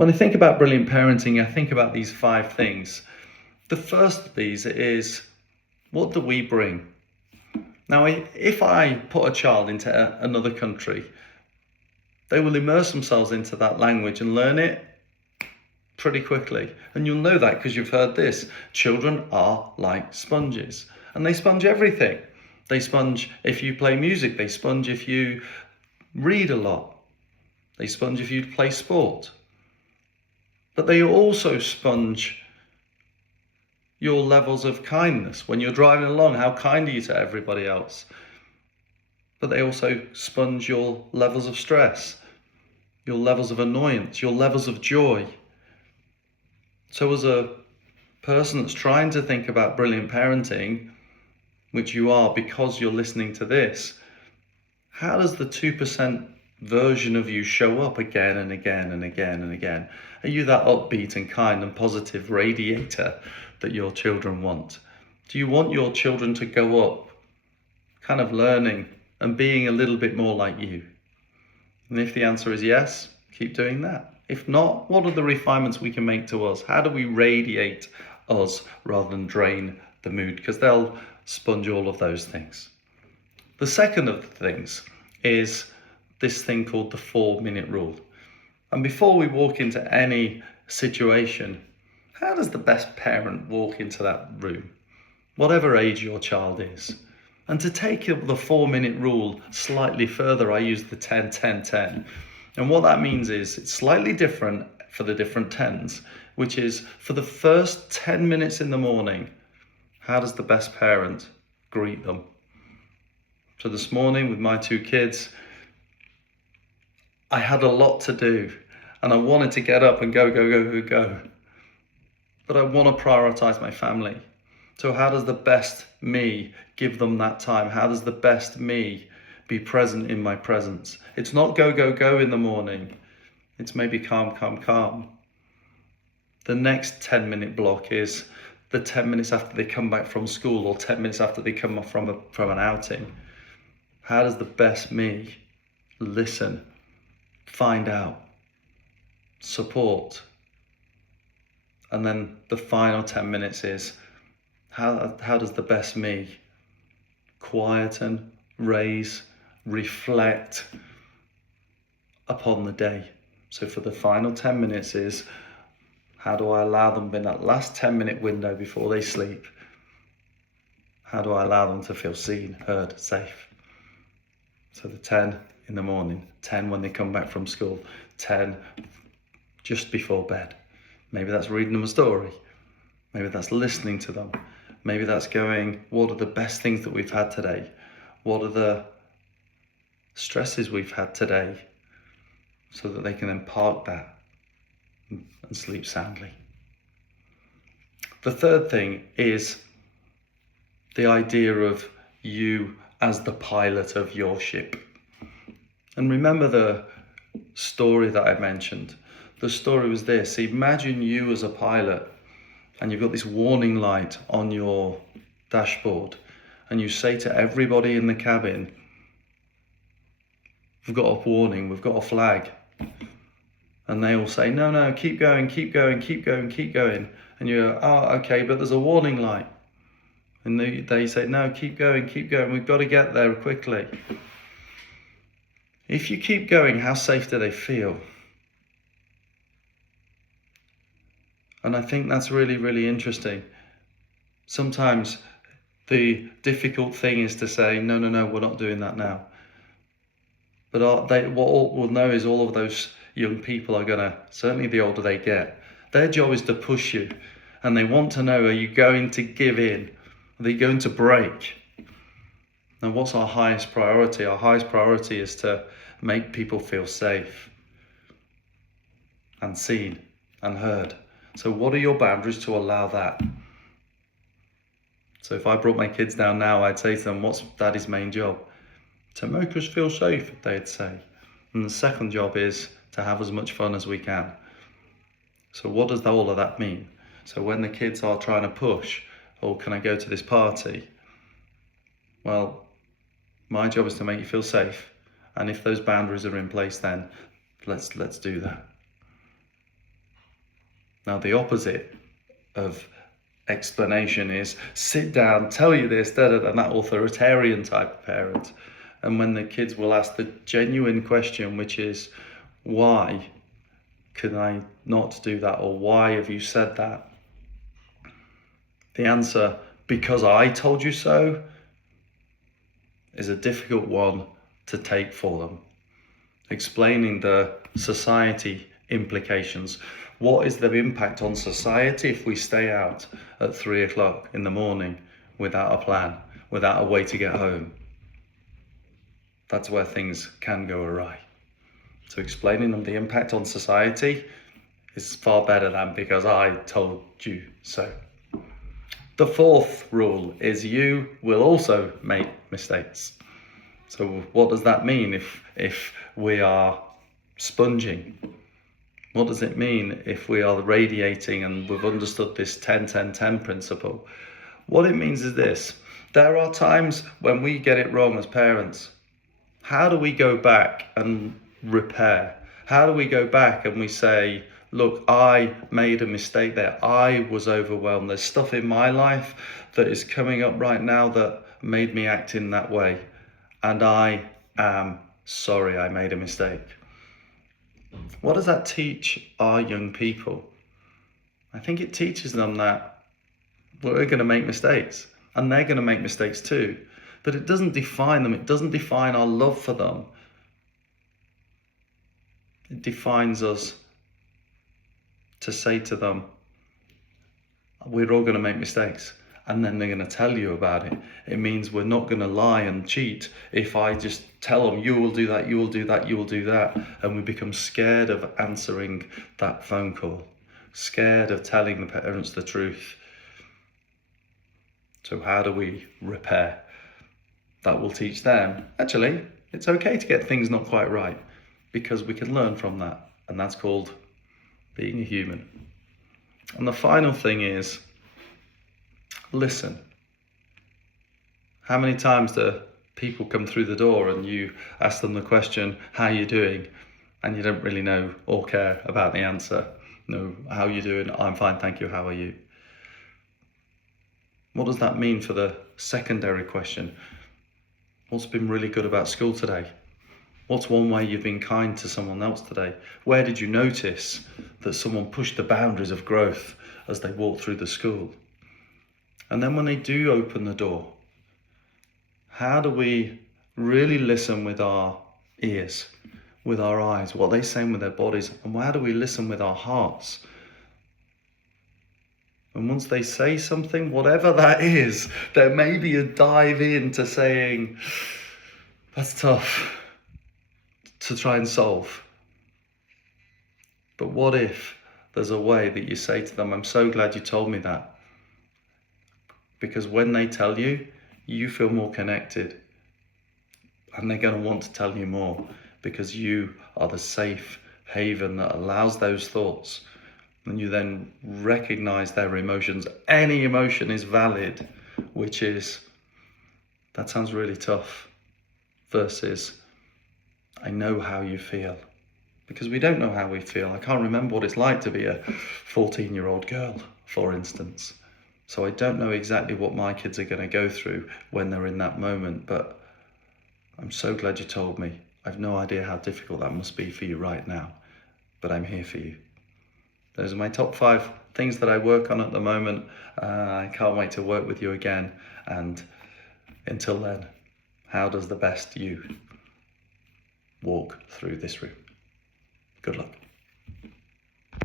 When I think about brilliant parenting, I think about these 5 things. The first of these is, what do we bring? Now, if I put a child into another country, they will immerse themselves into that language and learn it pretty quickly. And you'll know that because you've heard this. Children are like sponges, and they sponge everything. They sponge if you play music, they sponge if you read a lot, they sponge if you play sport. But they also sponge your levels of kindness. When you're driving along, how kind are you to everybody else? But they also sponge your levels of stress, your levels of annoyance, your levels of joy. So as a person that's trying to think about brilliant parenting, which you are because you're listening to this, how does the 2% version of you show up again and again and again and again? Are you that upbeat and kind and positive radiator that your children want? Do you want your children to go up kind of learning and being a little bit more like you? And if the answer is yes, keep doing that. If not, what are the refinements we can make to us? How do we radiate us rather than drain the mood? Because they'll sponge all of those things. The second of the things is this thing called the 4-minute rule. And before we walk into any situation, how does the best parent walk into that room, whatever age your child is? And to take the 4-minute rule slightly further, I use the 10-10-10. And what that means is it's slightly different for the different 10s, which is for the first 10 minutes in the morning, how does the best parent greet them? So this morning with my 2 kids, I had a lot to do and I wanted to get up and go. But I want to prioritize my family. So how does the best me give them that time? How does the best me be present in my presence? It's not go in the morning. It's maybe calm. The next 10-minute block is the 10 minutes after they come back from school or 10 minutes after they come from an outing. How does the best me listen, find out, support? And then the final 10 minutes is, how does the best me quieten, raise, reflect upon the day? So for the final 10 minutes is, how do I allow them in that last 10-minute window before they sleep? How do I allow them to feel seen, heard, safe? So the 10 in the morning, 10 when they come back from school, 10 just before bed. Maybe that's reading them a story. Maybe that's listening to them. Maybe that's going, what are the best things that we've had today? What are the stresses we've had today? So that they can then park that and sleep soundly. The third thing is the idea of you as the pilot of your ship. And remember the story that I mentioned. The story was this: imagine you as a pilot and you've got this warning light on your dashboard and you say to everybody in the cabin, we've got a warning, we've got a flag. And they all say, no, keep going. And you go, oh, okay, but there's a warning light. And they say, no, keep going, we've got to get there quickly. If you keep going, how safe do they feel? And I think that's really, really interesting. Sometimes the difficult thing is to say, no, we're not doing that now. But what we'll know is all of those young people are gonna, certainly the older they get, their job is to push you. And they want to know, are you going to give in? Are they going to break? And what's our highest priority? Our highest priority is to make people feel safe and seen and heard. So what are your boundaries to allow that? So if I brought my kids down now, I'd say to them, what's daddy's main job? To make us feel safe, they'd say. And the second job is to have as much fun as we can. So what does all of that mean? So when the kids are trying to push, oh, can I go to this party? Well, my job is to make you feel safe. And if those boundaries are in place, then let's do that. Now, the opposite of explanation is sit down, tell you this, and that authoritarian type of parent. And when the kids will ask the genuine question, which is, why can I not do that? Or why have you said that? The answer, because I told you so, is a difficult one to take for them. Explaining the society implications. What is the impact on society if we stay out at 3 o'clock in the morning without a plan, without a way to get home? That's where things can go awry. So explaining them the impact on society is far better than because I told you so. The fourth rule is you will also make mistakes. So what does that mean if we are sponging? What does it mean if we are radiating and we've understood this 10-10-10 principle? What it means is this. There are times when we get it wrong as parents. How do we go back and repair? How do we go back and we say, look, I made a mistake there. I was overwhelmed. There's stuff in my life that is coming up right now that made me act in that way. And I am sorry I made a mistake. What does that teach our young people? I think it teaches them that we're going to make mistakes and they're going to make mistakes too. But it doesn't define them. It doesn't define our love for them. It defines us to say to them, we're all going to make mistakes. And then they're going to tell you about it. It means we're not going to lie and cheat if I just tell them, you will do that, you will do that, you will do that. And we become scared of answering that phone call, scared of telling the parents the truth. So how do we repair? That will teach them, actually, it's okay to get things not quite right because we can learn from that. And that's called being a human. And the final thing is, listen. How many times do people come through the door and you ask them the question, how are you doing? And you don't really know or care about the answer. No, how are you doing? I'm fine, thank you, how are you? What does that mean for the secondary question? What's been really good about school today? What's one way you've been kind to someone else today? Where did you notice that someone pushed the boundaries of growth as they walked through the school? And then when they do open the door, how do we really listen with our ears, with our eyes, what they're saying with their bodies, and how do we listen with our hearts? And once they say something, whatever that is, there may be a dive into saying, that's tough to try and solve. But what if there's a way that you say to them, I'm so glad you told me that. Because when they tell you, you feel more connected. And they're going to want to tell you more because you are the safe haven that allows those thoughts. And you then recognize their emotions. Any emotion is valid, which is, that sounds really tough, versus, I know how you feel. Because we don't know how we feel. I can't remember what it's like to be a 14-year-old girl, for instance. So I don't know exactly what my kids are going to go through when they're in that moment, but I'm so glad you told me. I've no idea how difficult that must be for you right now, but I'm here for you. Those are my top 5 things that I work on at the moment. I can't wait to work with you again. And until then, how does the best you walk through this room? Good luck.